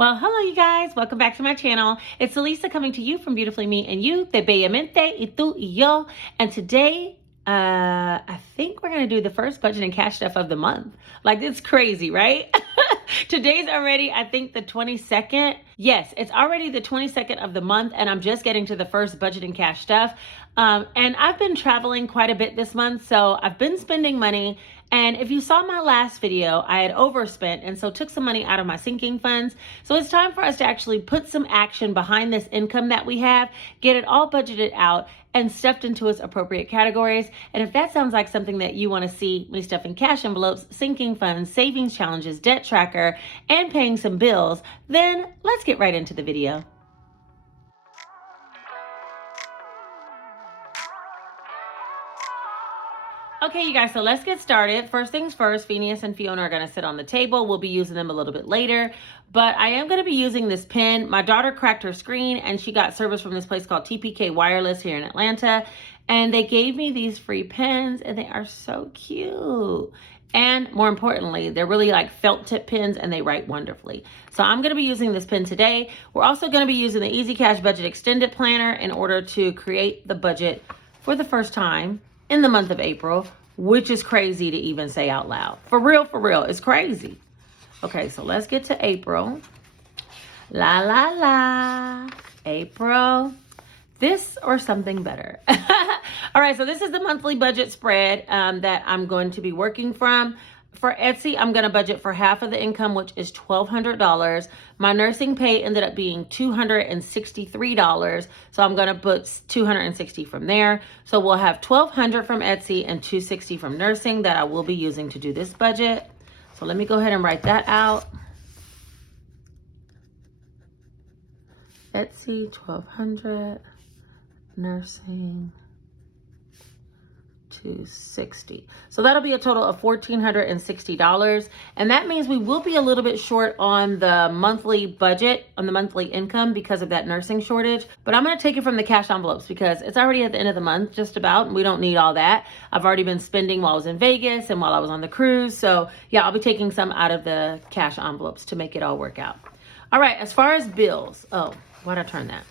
Well, hello you guys. Welcome back to my channel. It's Elisa coming to you from Beautifully Me and You, de Bellamente y tú y yo. And today, I think we're going to do the first budget and cash stuff of the month. Like, it's crazy, right? Today's already, I think, the 22nd. Yes, it's already the 22nd of the month, and I'm just getting to the first budget and cash stuff. And I've been traveling quite a bit this month, so I've been spending money. And if you saw my last video, I had overspent and so took some money out of my sinking funds. So it's time for us to actually put some action behind this income that we have, get it all budgeted out and stuffed into its appropriate categories. And if that sounds like something that you want to see me stuff in cash envelopes, sinking funds, savings challenges, debt tracker, and paying some bills, then let's get right into the video. Okay, you guys, so let's get started. First things first, Phineas and Fiona are going to sit on the table. We'll be using them a little bit later, but I am going to be using this pen. My daughter cracked her screen and she got service from this place called TPK Wireless here in Atlanta. And they gave me these free pens and they are so cute. And more importantly, they're really like felt tip pens and they write wonderfully. So I'm going to be using this pen today. We're also going to be using the Easy Cash Budget Extended Planner in order to create the budget for the first time in the month of April, which is crazy to even say out loud. For real, it's crazy. Okay, so let's get to April. La, la, la, April. This or something better. All right, so this is the monthly budget spread that I'm going to be working from. For Etsy, I'm going to budget for half of the income, which is $1,200. My nursing pay ended up being $263. So I'm going to put $260 from there. So we'll have $1,200 from Etsy and $260 from nursing that I will be using to do this budget. So let me go ahead and write that out. Etsy, $1,200. Nursing, $260. So that'll be a total of $1,460. And that means we will be a little bit short on the monthly budget, on the monthly income because of that nursing shortage. But I'm going to take it from the cash envelopes because it's already at the end of the month, just about, and we don't need all that. I've already been spending while I was in Vegas and while I was on the cruise. So yeah, I'll be taking some out of the cash envelopes to make it all work out. All right, as far as bills, oh, why'd I turn that?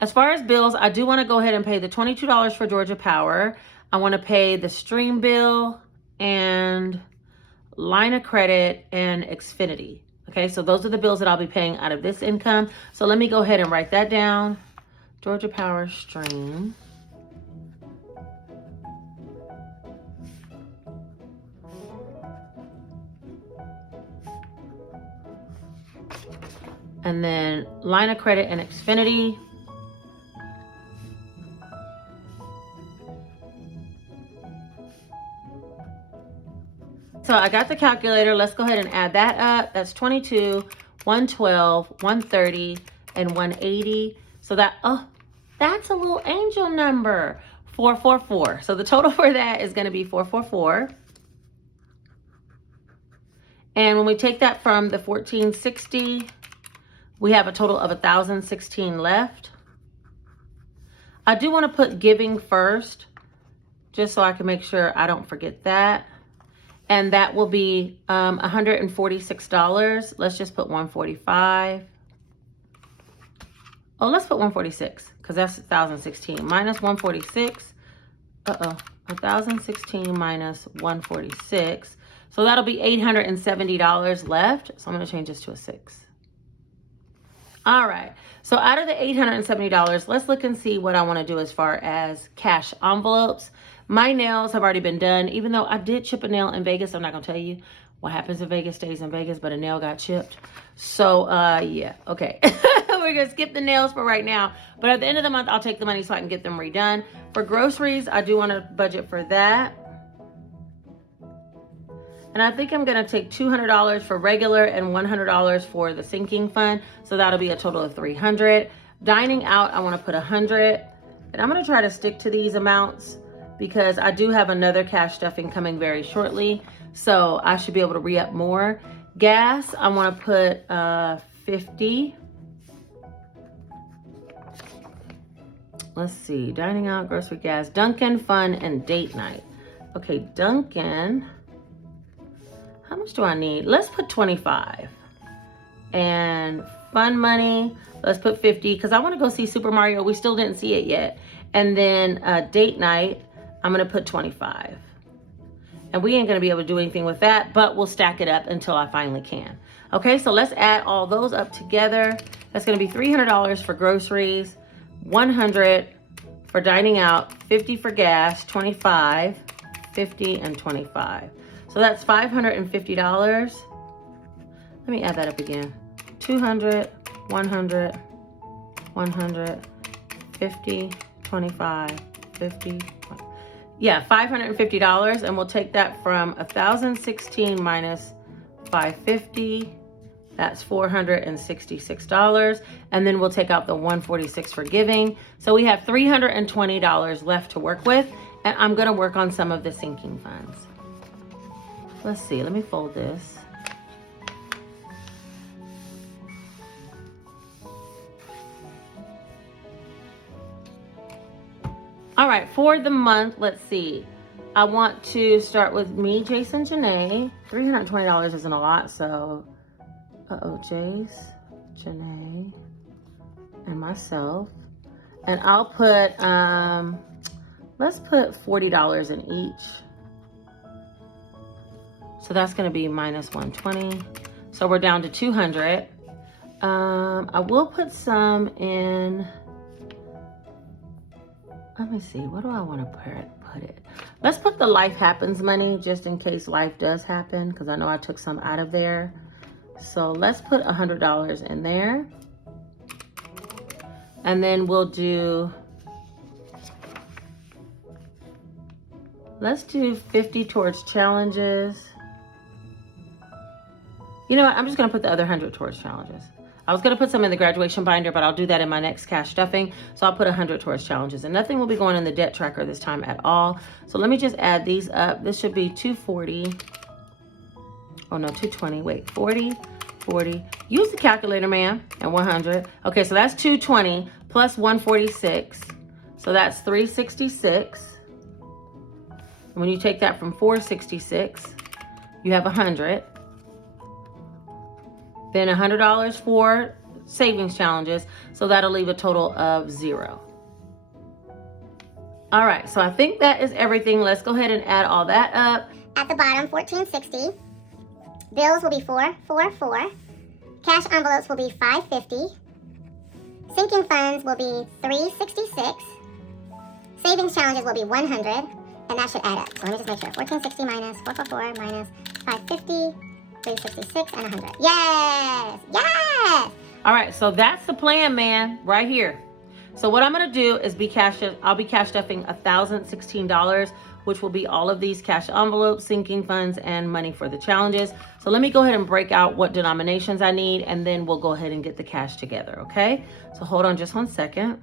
As far as bills, I do want to go ahead and pay the $22 for Georgia Power. I want to pay the stream bill and line of credit and Xfinity. Okay, so those are the bills that I'll be paying out of this income. So let me go ahead and write that down. Georgia Power stream. And then line of credit and Xfinity. So I got the calculator. Let's go ahead and add that up. That's 22, 112, 130, and 180. So that, oh, that's a little angel number, 444. So the total for that is going to be 444. And when we take that from the 1460, we have a total of 1,016 left. I do want to put giving first, just so I can make sure I don't forget that. And that will be $146. Let's just put 145. Oh, let's put 146 because that's 1,016 minus 146. 1,016 minus 146. So that'll be $870 left. So I'm going to change this to a 6. All right. So out of the $870, let's look and see what I want to do as far as cash envelopes. My nails have already been done, even though I did chip a nail in Vegas. I'm not going to tell you what happens in Vegas stays in Vegas, but a nail got chipped. So, yeah, okay. We're going to skip the nails for right now. But at the end of the month, I'll take the money so I can get them redone. For groceries, I do want to budget for that. And I think I'm going to take $200 for regular and $100 for the sinking fund. So that'll be a total of $300. Dining out, I want to put $100. And I'm going to try to stick to these amounts because I do have another cash stuffing coming very shortly. So I should be able to re-up more. Gas, I want to put 50. Let's see, dining out, grocery, gas, Dunkin', fun, and date night. Okay, Dunkin', how much do I need? Let's put 25. And fun money, let's put 50 because I want to go see Super Mario. We still didn't see it yet. And then date night, I'm going to put 25. And we ain't going to be able to do anything with that, but we'll stack it up until I finally can. Okay, so let's add all those up together. That's going to be $300 for groceries, $100 for dining out, $50 for gas, $25, $50, and $25. So that's $550. Let me add that up again. 200, 100, 100, 50, 25, 50. Yeah, $550, and we'll take that from 1,016 minus 550. That's $466, and then we'll take out the $146 for giving. So we have $320 left to work with, and I'm gonna work on some of the sinking funds. Let's see, let me fold this. All right, for the month, let's see. I want to start with me, Jason, Janae. $320 isn't a lot, so Jace, Janae, and myself. And I'll put, let's put $40 in each. So that's gonna be minus 120. So we're down to 200. I will put some in, let me see, what do I wanna put it? Let's put the life happens money just in case life does happen, because I know I took some out of there. So let's put $100 in there. And then we'll do, let's do 50 towards challenges. You know what, I'm just gonna put the other 100 towards challenges. I was gonna put some in the graduation binder, but I'll do that in my next cash stuffing. So I'll put 100 towards challenges, and nothing will be going in the debt tracker this time at all. So let me just add these up. This should be 240. Oh no, 220, wait, 40, 40. Use the calculator, ma'am, and 100. Okay, so that's 220 plus 146. So that's 366. And when you take that from 466, you have 100. Then $100 for savings challenges. So that'll leave a total of 0. All right, so I think that is everything. Let's go ahead and add all that up. At the bottom, $1,460. Bills will be $444. Cash envelopes will be $550. Sinking funds will be $366. Savings challenges will be $100. And that should add up. So let me just make sure. $1,460 minus $444 minus $550, $366, and $100. Yes! Yes! All right, so that's the plan, man, right here. So what I'm gonna do is I'll be cash stuffing $1,016, which will be all of these cash envelopes, sinking funds, and money for the challenges. So let me go ahead and break out what denominations I need, and then we'll go ahead and get the cash together, okay? So hold on just one second.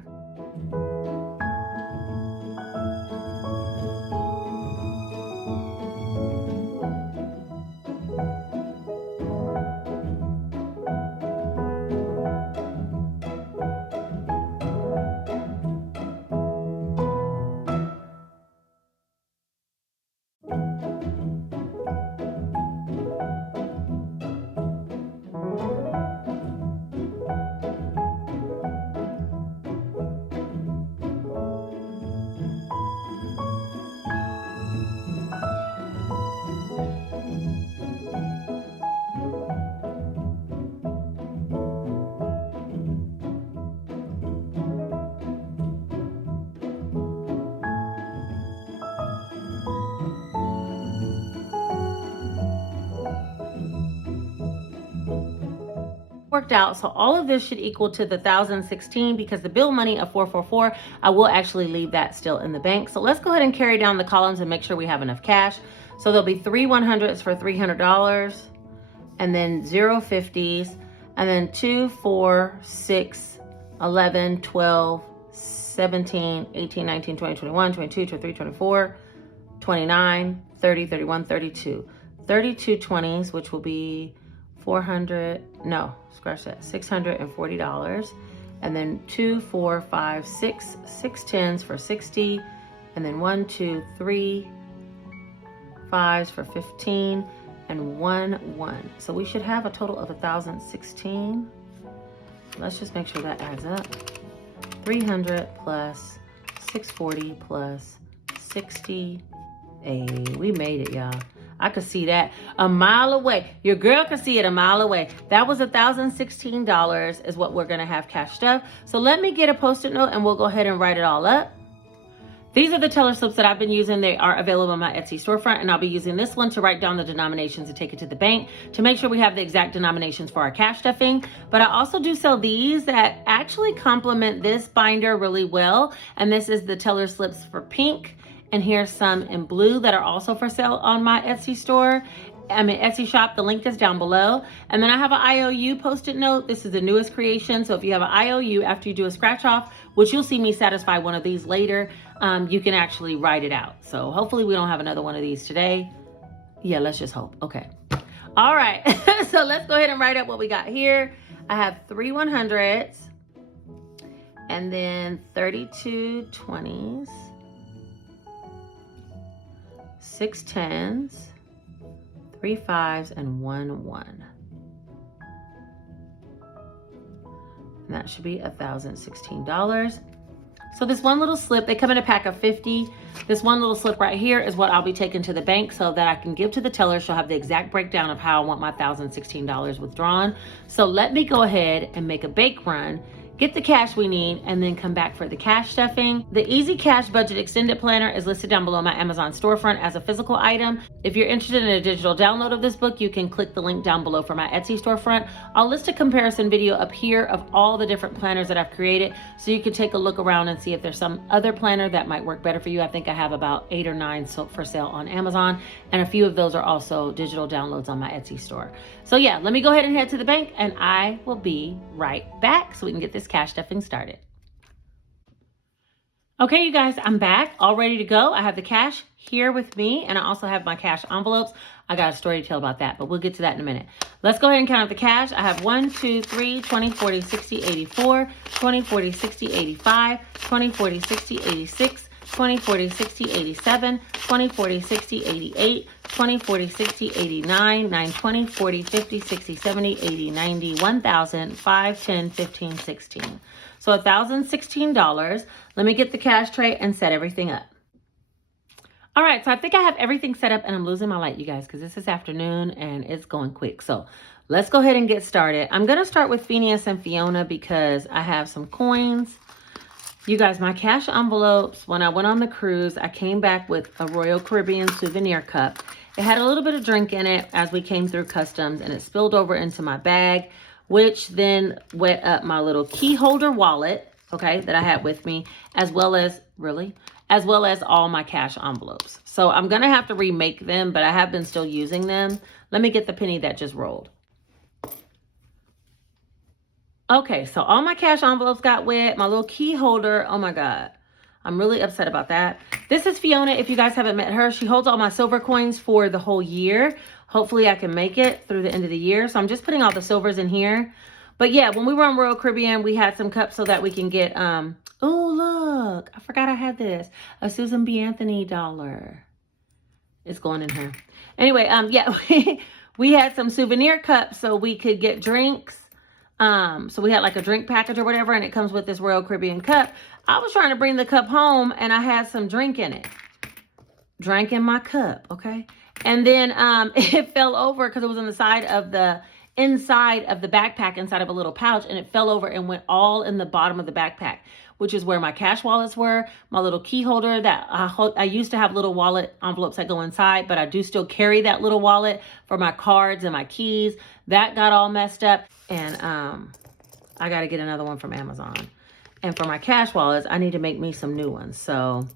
Worked out, so all of this should equal to the 1,016 because the bill money of 444, I will actually leave that still in the bank. So let's go ahead and carry down the columns and make sure we have enough cash. So there'll be 3 100s for $300, and then 0 50s, and then 2 4 6 11 12 17 18 19 20 21 22 23 24 29 30 31 32 32 20s, which will be 400, no, scratch that, $640. And then 2 4 5 6 10s for 60, and then 1 2 3 5s for 15, So we should have a total of 1,016. Let's just make sure that adds up. 300 plus 640 plus 60. Hey, we made it, y'all. I could see that a mile away. Your girl could see it a mile away. That was $1,016 is what we're gonna have cashed up. So let me get a Post-it note and we'll go ahead and write it all up. These are the teller slips that I've been using. They are available on my Etsy storefront, and I'll be using this one to write down the denominations and take it to the bank to make sure we have the exact denominations for our cash stuffing. But I also do sell these that actually complement this binder really well. And this is the teller slips for pink. And here's some in blue that are also for sale on my Etsy store. Etsy shop. The link is down below. And then I have an IOU Post-it note. This is the newest creation. So if you have an IOU after you do a scratch off, which you'll see me satisfy one of these later, you can actually write it out. So hopefully we don't have another one of these today. Yeah, let's just hope. Okay. All right. So let's go ahead and write up what we got here. I have 3 100s and then 32 20s, 6 10s, 3 5s, and 1 1. And that should be $1,016. So this one little slip, they come in a pack of 50. This one little slip right here is what I'll be taking to the bank so that I can give to the teller. She'll have the exact breakdown of how I want my $1,016 withdrawn. So let me go ahead and make a bank run, get the cash we need, and then come back for the cash stuffing. The Easy Cash Budget Extended Planner is listed down below my Amazon storefront as a physical item. If you're interested in a digital download of this book, you can click the link down below for my Etsy storefront. I'll list a comparison video up here of all the different planners that I've created, so you can take a look around and see if there's some other planner that might work better for you. I think I have about 8 or 9 for sale on Amazon, and a few of those are also digital downloads on my Etsy store. So yeah, let me go ahead and head to the bank, and I will be right back so we can get this cash stuffing started. Okay, you guys, I'm back, all ready to go. I have the cash here with me, and I also have my cash envelopes. I got a story to tell about that, but we'll get to that in a minute. Let's go ahead and count up the cash. I have 1, 2, 3, 20, 40, 60, 84, 20, 40, 60, 85, 20, 40, 60, 86, 20, 40, 60, 87, 20, 40, 60, 88, 20, 40, 60, 89, 9, 20, 40, 50, 60, 70, 80, 90, 1,000, 5, 10, 15, 16. So $1,016. Let me get the cash tray and set everything up. All right, so I think I have everything set up, and I'm losing my light, you guys, because this is afternoon and it's going quick. So let's go ahead and get started. I'm going to start with Phineas and Fiona because I have some coins. You guys, my cash envelopes, when I went on the cruise, I came back with a Royal Caribbean souvenir cup. It had a little bit of drink in it as we came through customs, and it spilled over into my bag, which then wet up my little key holder wallet, okay, that I had with me, as well as all my cash envelopes. So I'm going to have to remake them, but I have been still using them. Let me get the penny that just rolled. Okay, so all my cash envelopes got wet. My little key holder, oh my God. I'm really upset about that. This is Fiona. If you guys haven't met her, she holds all my silver coins for the whole year. Hopefully I can make it through the end of the year. So I'm just putting all the silvers in here. But yeah, when we were on Royal Caribbean, we had some cups so that we can get, oh, look, I forgot I had this. A Susan B. Anthony dollar. It's going in her. Anyway, yeah, we had some souvenir cups so we could get drinks. So we had like a drink package or whatever, and it comes with this Royal Caribbean cup. I was trying to bring the cup home, and I had some drink in it. Drank in my cup, okay? And then it fell over because it was on the side of the inside of the backpack, inside of a little pouch, and it fell over and went all in the bottom of the backpack, which is where my cash wallets were, my little key holder that I used to have little wallet envelopes that go inside, but I do still carry that little wallet for my cards and my keys. That got all messed up, and I got to get another one from Amazon. And for my cash wallets, I need to make me some new ones. So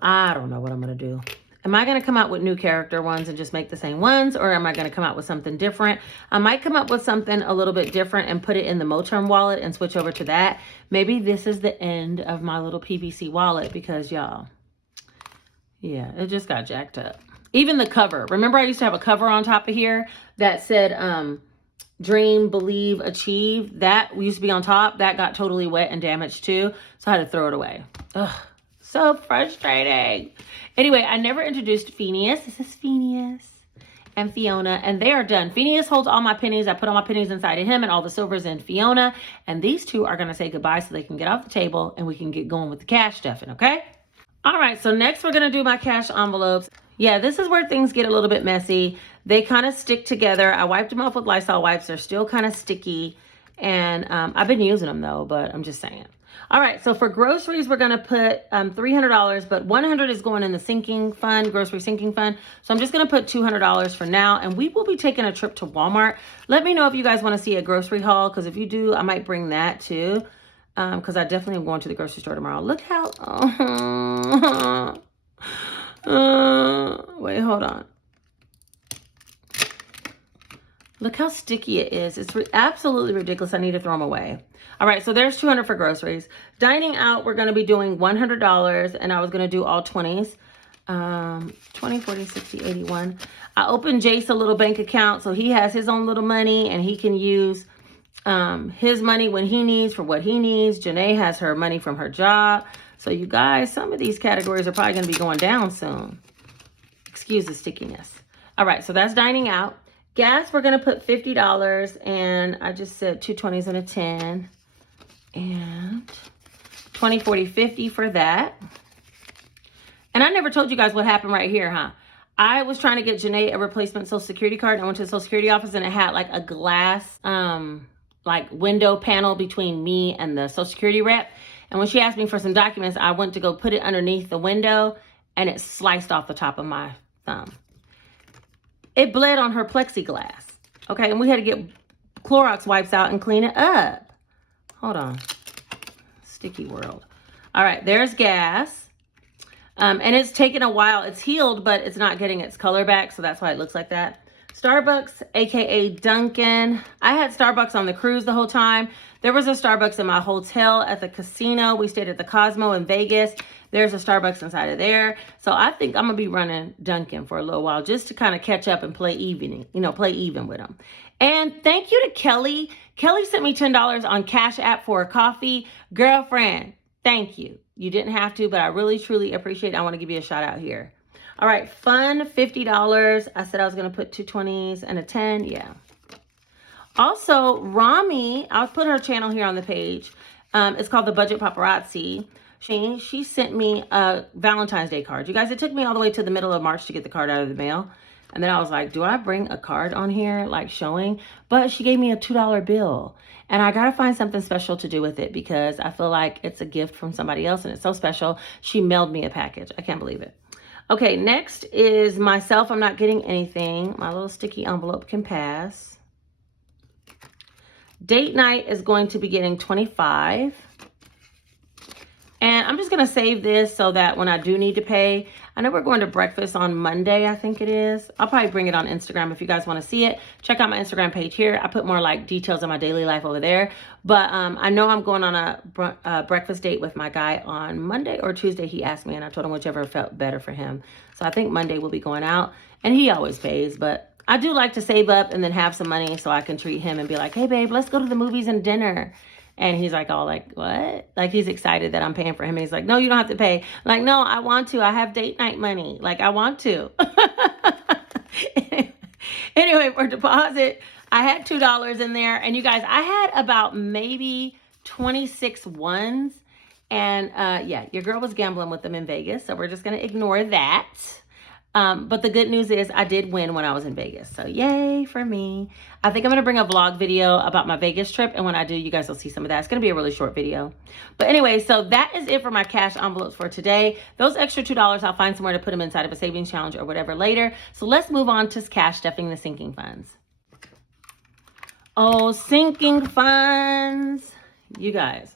I don't know what I'm going to do. Am I going to come out with new character ones and just make the same ones? Or am I going to come out with something different? I might come up with something a little bit different and put it in the Moterm wallet and switch over to that. Maybe this is the end of my little PVC wallet because y'all, yeah, it just got jacked up. Even the cover. Remember I used to have a cover on top of here that said dream, believe, achieve. That used to be on top. That got totally wet and damaged too. So I had to throw it away. Ugh. So frustrating. Anyway, I never introduced Phineas. This is Phineas. and Fiona, and they are done. Phineas holds all my pennies. I put all my pennies inside of him, and all the silvers in Fiona. And these two are going to say goodbye so they can get off the table and we can get going with the cash stuffing, okay? All right, so next we're going to do my cash envelopes. Yeah, this is where things get a little bit messy. They kind of stick together. I wiped them off with Lysol wipes. They're still kind of sticky. And I've been using them though, but I'm just saying. All right, so for groceries, we're going to put $300, but $100 is going in the sinking fund, grocery sinking fund. So I'm just going to put $200 for now, and we will be taking a trip to Walmart. Let me know if you guys want to see a grocery haul, because if you do, I might bring that too, because I definitely am going to the grocery store tomorrow. Look how, wait, hold on. Look how sticky it is. It's absolutely ridiculous. I need to throw them away. All right, so there's $200 for groceries. Dining out, we're going to be doing $100, and I was going to do all 20s. 20, 40, 60, 81. I opened Jace a little bank account, so he has his own little money, and he can use his money when he needs for what he needs. Janae has her money from her job. So you guys, some of these categories are probably going to be going down soon. Excuse the stickiness. All right, so that's dining out. Gas, we're going to put $50, and I just said 2 20s and a 10. And 20, 40, 50 for that. And I never told you guys what happened right here, huh? I was trying to get Janae a replacement Social Security card, and I went to the Social Security office, and it had like a glass like window panel between me and the Social Security rep. And when she asked me for some documents, I went to go put it underneath the window, and it sliced off the top of my thumb. It bled on her plexiglass. Okay, and we had to get Clorox wipes out and clean it up. Hold on. Sticky world. All right, there's gas. And it's taken a while. It's healed, but it's not getting its color back, so that's why it looks like that. Starbucks, aka Dunkin'. I had Starbucks on the cruise the whole time. There was a Starbucks in my hotel at the casino. We stayed at the Cosmo in Vegas. There's a Starbucks inside of there. So I think I'm going to be running Dunkin' for a little while just to kind of catch up and play even with them. And thank you to Kelly. Kelly sent me $10 on Cash.app for a coffee. Girlfriend, thank you. You didn't have to, but I really, truly appreciate it. I want to give you a shout out here. All right, fun, $50. I said I was going to put 2 20s and a 10. Yeah. Also, Rami, I'll put her channel here on the page. It's called The Budget Paparazzi. She sent me a Valentine's Day card. You guys, it took me all the way to the middle of March to get the card out of the mail. And then I was like, do I bring a card on here, like showing? But she gave me a $2 bill. And I got to find something special to do with it because I feel like it's a gift from somebody else. And it's so special. She mailed me a package. I can't believe it. Okay, next is myself. I'm not getting anything. My little sticky envelope can pass. Date night is going to be getting 25. And I'm just going to save this so that when I do need to pay, I know we're going to breakfast on Monday, I think it is. I'll probably bring it on Instagram if you guys want to see it. Check out my Instagram page here. I put more like details of my daily life over there. But I know I'm going on a breakfast date with my guy on Monday or Tuesday. He asked me and I told him whichever felt better for him. So I think Monday we'll be going out and he always pays. But I do like to save up and then have some money so I can treat him and be like, hey, babe, let's go to the movies and dinner. And he's like, all like, what? Like, he's excited that I'm paying for him. And he's like, no, you don't have to pay. Like, no, I want to. I have date night money. Like, I want to. Anyway, for deposit, I had $2 in there. And you guys, I had about maybe 26 ones. And yeah, your girl was gambling with them in Vegas. So we're just going to ignore that. But the good news is I did win when I was in Vegas. So yay for me. I think I'm going to bring a vlog video about my Vegas trip. And when I do, you guys will see some of that. It's going to be a really short video. But anyway, so that is it for my cash envelopes for today. Those extra $2, I'll find somewhere to put them inside of a savings challenge or whatever later. So let's move on to cash stuffing the sinking funds. Oh, sinking funds. You guys,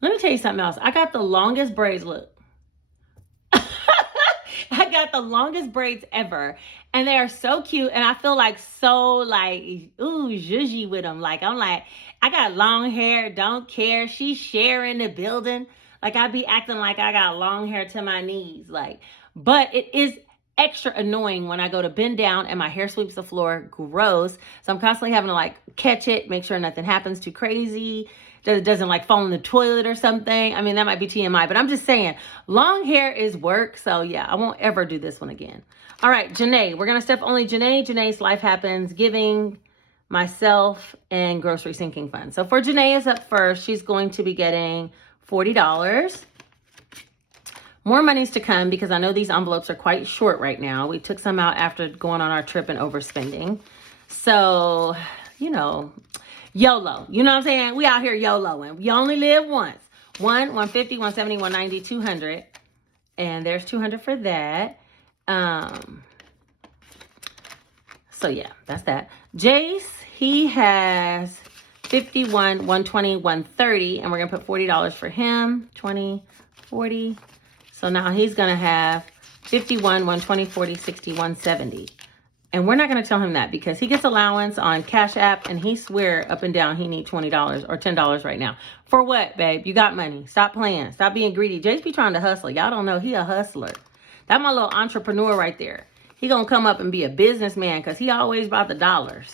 let me tell you something else. I got the longest braids. Look. I got the longest braids ever and they are so cute. And I feel like so like, ooh, zhuzhy with them. Like, I'm like, I got long hair, don't care. She's sharing the building. Like I be acting like I got long hair to my knees. Like, but it is extra annoying when I go to bend down and my hair sweeps the floor. Gross. So I'm constantly having to like catch it, make sure nothing happens too crazy. That it doesn't like fall in the toilet or something. I mean, that might be TMI, but I'm just saying long hair is work. So yeah, I won't ever do this one again. All right, Janae, we're going to step only Janae. Janae's life happens, giving, myself, and grocery sinking fund. So for Janae is up first. She's going to be getting $40. More money's to come because I know these envelopes are quite short right now. We took some out after going on our trip and overspending. So, you know, YOLO. You know what I'm saying? We out here YOLOing. You only live once. 150, 170, 190, 200. And there's 200 for that. So yeah, that's that. Jace, he has 51, 120, 130, and we're gonna put $40 for him. 20, 40. So now he's gonna have 51, 120, 40, 60, 170. And we're not gonna tell him that because he gets allowance on Cash.app and he swear up and down he needs $20 or $10 right now. For what, babe? You got money. Stop playing. Stop being greedy. Jace be trying to hustle. Y'all don't know he a hustler. That's my little entrepreneur right there. He gonna come up and be a businessman because he always about the dollars.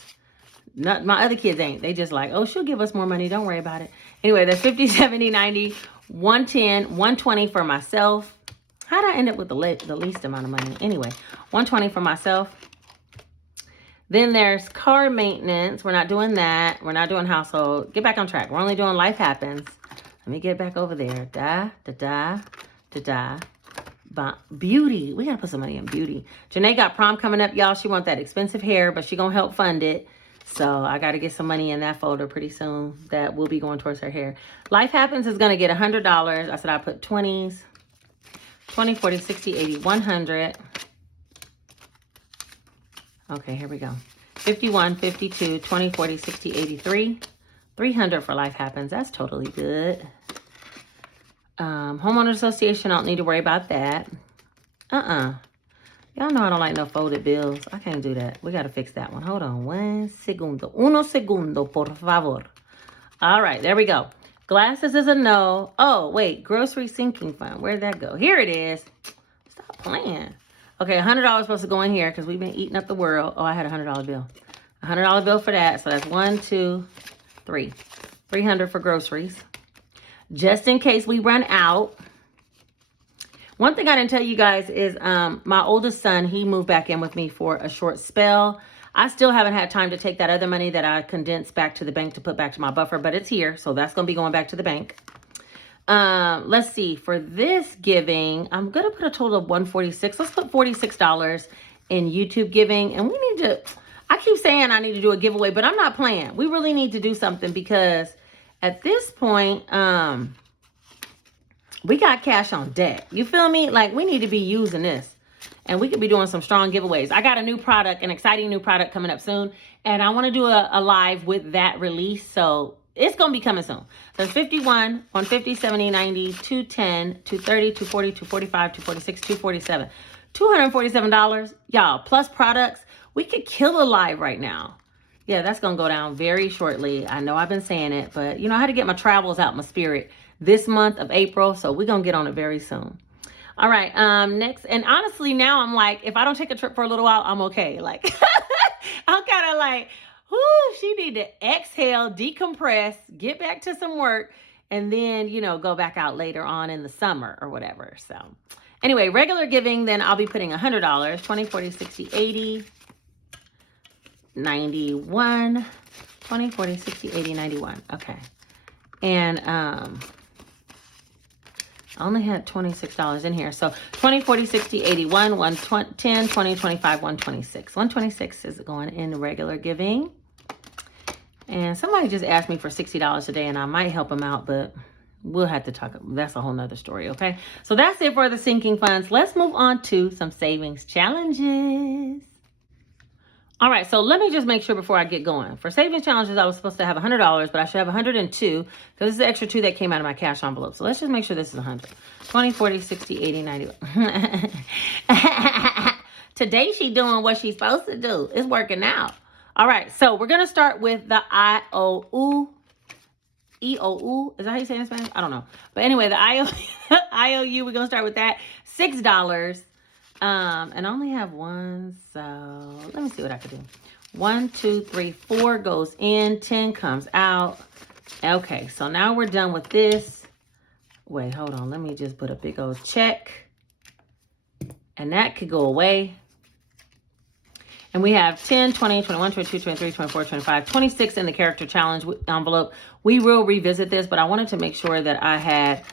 Not, my other kids ain't. They just like, oh, she'll give us more money. Don't worry about it. Anyway, that's 50, 70, 90, 110, 120 for myself. How did I end up with the least amount of money? Anyway, 120 for myself. Then there's car maintenance. We're not doing that. We're not doing household. Get back on track. We're only doing life happens. Let me get back over there. But beauty, we gotta put some money in beauty. Janae got prom coming up, y'all. She wants that expensive hair, but she gonna help fund it. So I gotta get some money in that folder pretty soon that will be going towards her hair. Life happens is gonna get $100. I said I put 20s, 20, 40, 60, 80, 100. Okay, here we go. 51, 52, 20, 40, 60, 83. 300 for life happens. That's totally good. Homeowner association, I don't need to worry about that. Y'all know I don't like no folded bills. I can't do that. We got to fix that one. Hold on. Uno segundo, por favor. All right, there we go. Glasses is a no. Oh, wait. Grocery sinking fund. Where'd that go? Here it is. Stop playing. Okay, $100 supposed to go in here because we've been eating up the world. Oh, I had a $100 bill. $100 bill for that. So that's 1, 2, 3. 300 for groceries. Just in case we run out. One thing I didn't tell you guys is my oldest son, he moved back in with me for a short spell. I still haven't had time to take that other money that I condensed back to the bank to put back to my buffer, but it's here. So that's going to be going back to the bank. Let's see. For this giving, I'm going to put a total of $146. Let's put $46 in YouTube giving. And we need to, I keep saying I need to do a giveaway, but I'm not playing. We really need to do something because at this point, we got cash on deck. You feel me? Like we need to be using this and we could be doing some strong giveaways. I got a new product, an exciting new product coming up soon. And I want to do a live with that release. So it's going to be coming soon. So 51, 150, 70, 90, 210, 230, 240, 245, 246, 247. $247, y'all, plus products. We could kill a live right now. Yeah, that's going to go down very shortly. I know I've been saying it, but you know, I had to get my travels out, my spirit this month of April. So we're going to get on it very soon. All right. Next. And honestly, now I'm like, if I don't take a trip for a little while, I'm okay. Like, I'm kind of like, whoo, she need to exhale, decompress, get back to some work, and then, you know, go back out later on in the summer or whatever. So anyway, regular giving, then I'll be putting $100, 20, 40, 60, 80, 91, 20, 40, 60, 80, 91. Okay. And I only had $26 in here. So 20, 40, 60, 81, 110, 20, 25, 126. 126 is going in regular giving. And somebody just asked me for $60 today and I might help them out, but we'll have to talk. That's a whole nother story. Okay. So that's it for the sinking funds. Let's move on to some savings challenges. All right, so let me just make sure before I get going. For savings challenges, I was supposed to have $100, but I should have 102 because this is the extra 2 that came out of my cash envelope. So let's just make sure this is 100. 20, 40, 60, 80, 90. Today she doing what she's supposed to do. It's working out. All right, so we're going to start with the IOU. EOU. Is that how you say it in Spanish? I don't know. But anyway, the IOU, we're going to start with that. $6. And I only have one, so let me see what I could do. 1, 2, 3, 4 goes in, 10 comes out. Okay, so now we're done with this. Wait, hold on. Let me just put a big old check. And that could go away. And we have 10, 20, 21, 22, 23, 24, 25, 26 in the character challenge envelope. We will revisit this, but I wanted to make sure that I had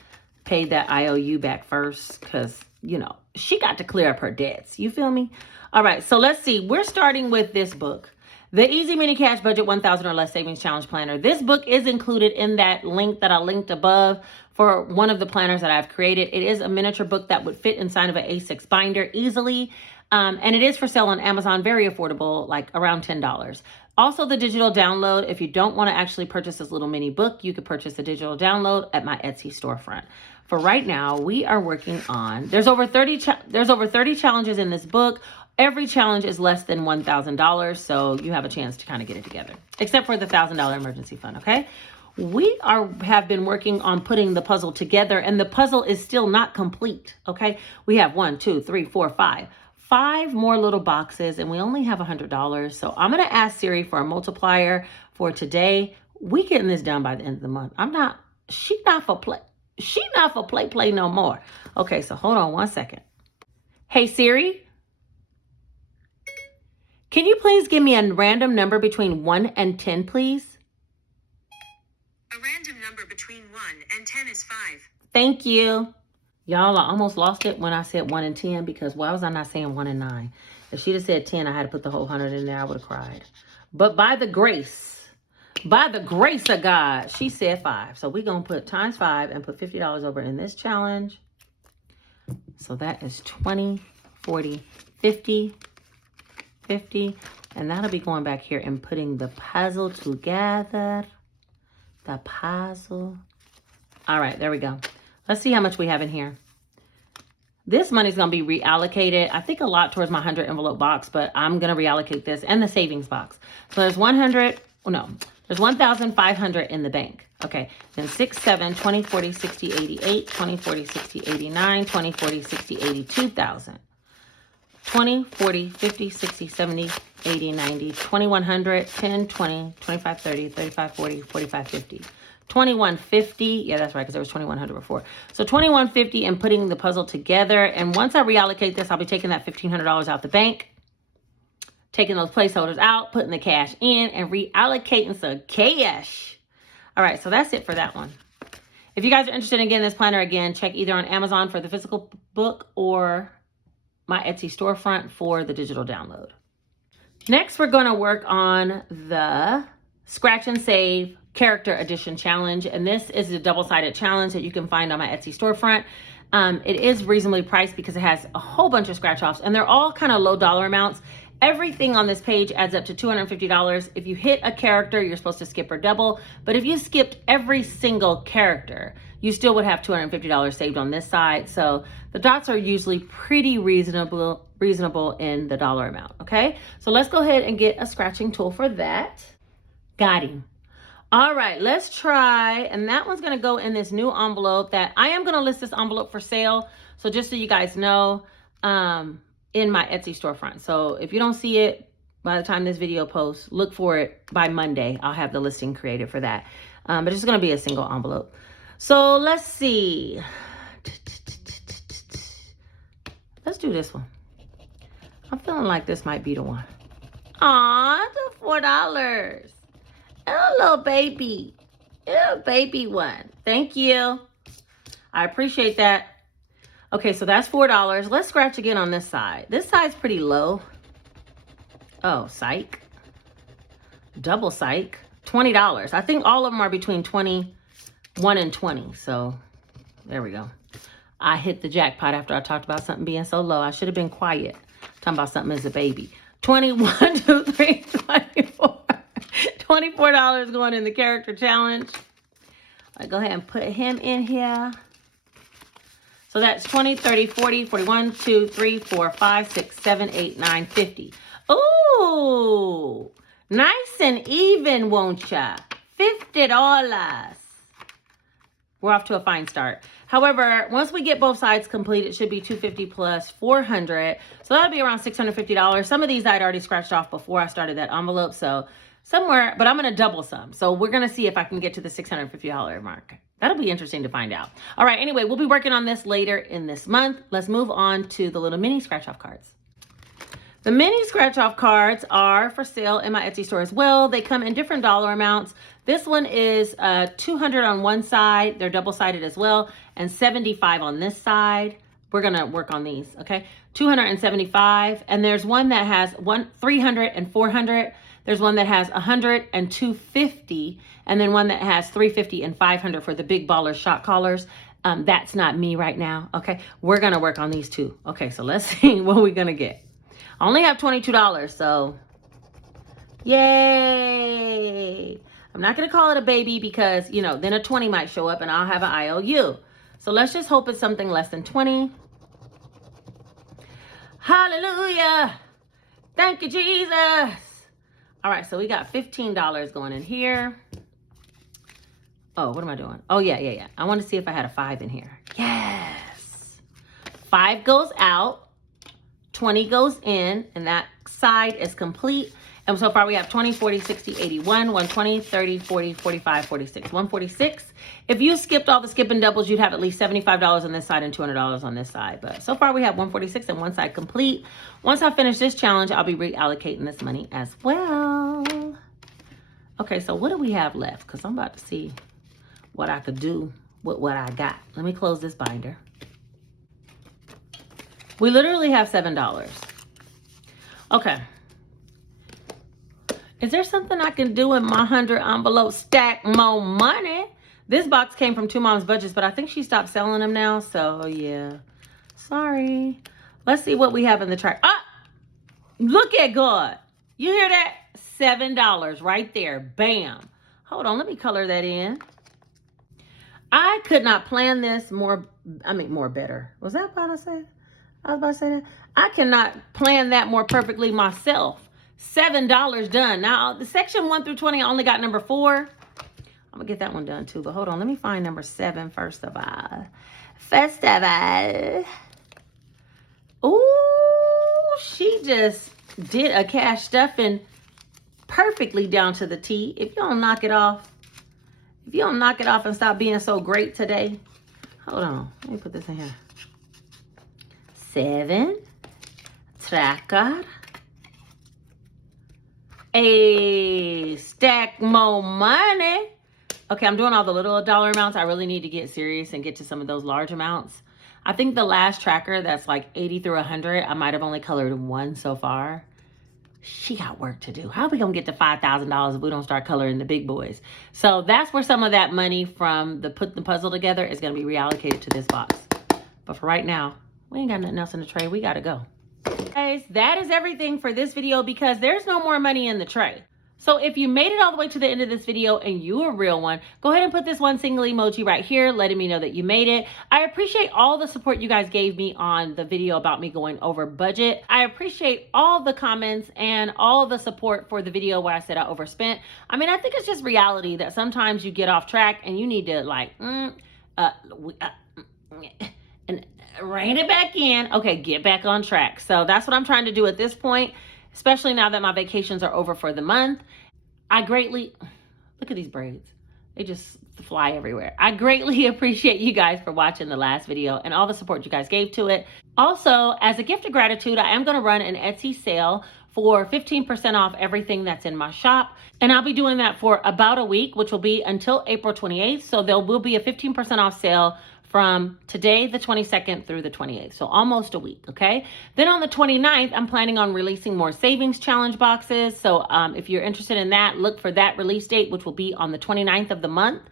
paid that IOU back first because, you know, she got to clear up her debts. You feel me? All right, so let's see. We're starting with this book, The Easy Mini Cash Budget 1,000 or Less Savings Challenge Planner. This book is included in that link that I linked above for one of the planners that I've created. It is a miniature book that would fit inside of an A6 binder easily. And it is for sale on Amazon, very affordable, like around $10. Also, the digital download, if you don't want to actually purchase this little mini book, you could purchase the digital download at my Etsy storefront. For right now, we are working on, there's over 30 challenges in this book. Every challenge is less than $1,000, so you have a chance to kind of get it together, except for the $1,000 emergency fund, okay? We have been working on putting the puzzle together, and the puzzle is still not complete, okay? We have 1, 2, 3, 4, 5. 5 more little boxes, and we only have $100. So I'm going to ask Siri for a multiplier for today. We getting this done by the end of the month. She not for play no more. Okay, so hold on one second. Hey, Siri, can you please give me a random number between 1 and 10, please? A random number between 1 and 10 is 5. Thank you. Y'all, I almost lost it when I said 1 and 10 because why was I not saying 1 and 9? If she'd have said 10, I had to put the whole 100 in there. I would have cried. But by the grace of God, she said 5. So we're going to put times 5 and put $50 over in this challenge. So that is 20, 40, 50, 50. And that'll be going back here and putting the puzzle together. The puzzle. All right, there we go. Let's see how much we have in here. This money is going to be reallocated. I think a lot towards my 100 envelope box, but I'm going to reallocate this and the savings box. So there's there's 1,500 in the bank. Okay, then 6, 7, 20, 40, 60, 88, 20, 40, 60, 89, 20, 40, 60, 82,000. 20, 40, 50, 60, 70, 80, 90, 2,100, 10, 20, 25, 30, 35, 40, 45, 50. 2,150. Yeah, that's right, because there was 2,100 before. So 2,150 and putting the puzzle together. And once I reallocate this, I'll be taking that $1,500 out the bank, taking those placeholders out, putting the cash in, and reallocating some cash. All right, so that's it for that one. If you guys are interested in getting this planner, again, check either on Amazon for the physical book or my Etsy storefront for the digital download. Next, we're going to work on the Scratch and Save Character Edition Challenge. And this is a double-sided challenge that you can find on my Etsy storefront. It is reasonably priced because it has a whole bunch of scratch-offs, and they're all kind of low dollar amounts. Everything on this page adds up to $250. If you hit a character, you're supposed to skip or double. But if you skipped every single character, you still would have $250 saved on this side. So the dots are usually pretty reasonable in the dollar amount, okay? So let's go ahead and get a scratching tool for that. Got him. All right, let's try. And that one's going to go in this new envelope that I am going to list this envelope for sale. So just so you guys know, in my Etsy storefront. So if you don't see it by the time this video posts, look for it by Monday. I'll have the listing created for that. But it's going to be a single envelope. So let's see. Let's do this one. I'm feeling like this might be the one. Aw, it's $4. Oh, little baby one. Thank you. I appreciate that. Okay, so that's $4. Let's scratch again on this side. This side's pretty low. Oh, psych. Double psych. $20. I think all of them are between 21 and 20. So there we go. I hit the jackpot after I talked about something being so low. I should have been quiet. Talking about something as a baby. 21, 2, 3, 24. $24 going in the character challenge. I'll go ahead and put him in here. So that's 20, 30, 40, 41, 2, 3, 4, 5, 6, 7, 8, 9, 50. Ooh, nice and even, won't ya? $50. We're off to a fine start. However, once we get both sides complete, it should be $250 plus $400. So that'll be around $650. Some of these I'd already scratched off before I started that envelope. So somewhere, but I'm going to double some. So we're going to see if I can get to the $650 mark. That'll be interesting to find out. All right. Anyway, we'll be working on this later in this month. Let's move on to the little mini scratch off cards. The mini scratch off cards are for sale in my Etsy store as well. They come in different dollar amounts. This one is $200 on one side. They're double-sided as well, and $75 on this side. We're going to work on these, okay? $275, and there's one that has $300 and $400. There's one that has $100 and $250, and then one that has $350 and $500 for the big baller shot callers. That's not me right now, okay? We're going to work on these two. Okay, so let's see what we're going to get. I only have $22, so yay. I'm not going to call it a baby because, you know, then a 20 might show up and I'll have an IOU. So let's just hope it's something less than 20. Hallelujah. Thank you, Jesus. All right, so we got $15 going in here. Oh, what am I doing? Oh, yeah. I want to see if I had a 5 in here. Yes. 5 goes out. 20 goes in, and that side is complete. And so far we have 20, 40, 60, 81, 120, 30, 40, 45, 46, 146. If you skipped all the skipping doubles, you'd have at least $75 on this side and $200 on this side. But so far we have 146 and one side complete. Once I finish this challenge, I'll be reallocating this money as well. Okay, so what do we have left? Because I'm about to see what I could do with what I got. Let me close this binder. We literally have $7. Okay. Is there something I can do in my 100 envelope stack more money? This box came from Two Moms Budgets, but I think she stopped selling them now. So, yeah. Sorry. Let's see what we have in the track. Ah! Look at God. You hear that? $7 right there. Bam. Hold on. Let me color that in. I could not plan this more better. Was that what I said? I was about to say that. I cannot plan that more perfectly myself. $7 done. Now, the section 1 through 20, I only got number 4. I'm going to get that one done too. But hold on. Let me find number 7 first of all. Ooh, she just did a cash stuffing perfectly down to the T. If you don't knock it off and stop being so great today. Hold on. Let me put this in here. 7 tracker, a stack more money. Okay, I'm doing all the little dollar amounts. I really need to get serious and get to some of those large amounts. I think the last tracker that's like 80 through 100, I might have only colored 1 so far. She got work to do. How are we gonna get to $5,000 if we don't start coloring the big boys? So that's where some of that money from putting the puzzle together is gonna be reallocated to this box. But for right now, we ain't got nothing else in the tray. We got to go. Guys, that is everything for this video because there's no more money in the tray. So if you made it all the way to the end of this video and you're a real one, go ahead and put this one single emoji right here, letting me know that you made it. I appreciate all the support you guys gave me on the video about me going over budget. I appreciate all the comments and all the support for the video where I said I overspent. I mean, I think it's just reality that sometimes you get off track and you need to like, and rein it back in. Okay, get back on track. So that's what I'm trying to do at this point, especially now that my vacations are over for the month. I greatly, look at these braids. They just fly everywhere. I greatly appreciate you guys for watching the last video and all the support you guys gave to it. Also, as a gift of gratitude, I am going to run an Etsy sale for 15% off everything that's in my shop. And I'll be doing that for about a week, which will be until April 28th. So there will be a 15% off sale from today, the 22nd through the 28th. So almost a week, okay? Then on the 29th, I'm planning on releasing more savings challenge boxes. So if you're interested in that, look for that release date, which will be on the 29th of the month.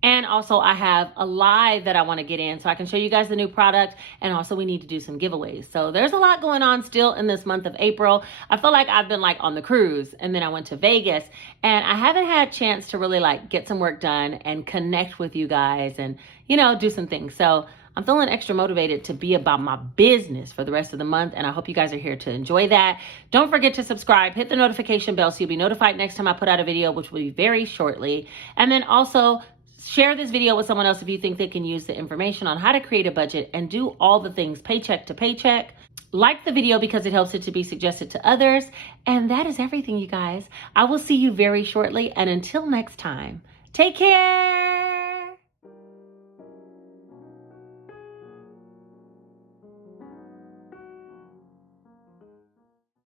And also I have a live that I want to get in so I can show you guys the new product. And also we need to do some giveaways. So there's a lot going on still in this month of April. I feel like I've been like on the cruise and then I went to Vegas and I haven't had a chance to really like get some work done and connect with you guys and, you know, do some things. So I'm feeling extra motivated to be about my business for the rest of the month. And I hope you guys are here to enjoy that. Don't forget to subscribe, hit the notification bell so you'll be notified next time I put out a video, which will be very shortly. And then also Share this video with someone else if you think they can use the information on how to create a budget and do all the things paycheck to paycheck. Like the video because it helps it to be suggested to others. And that is everything, you guys. I will see you very shortly. And until next time, take care.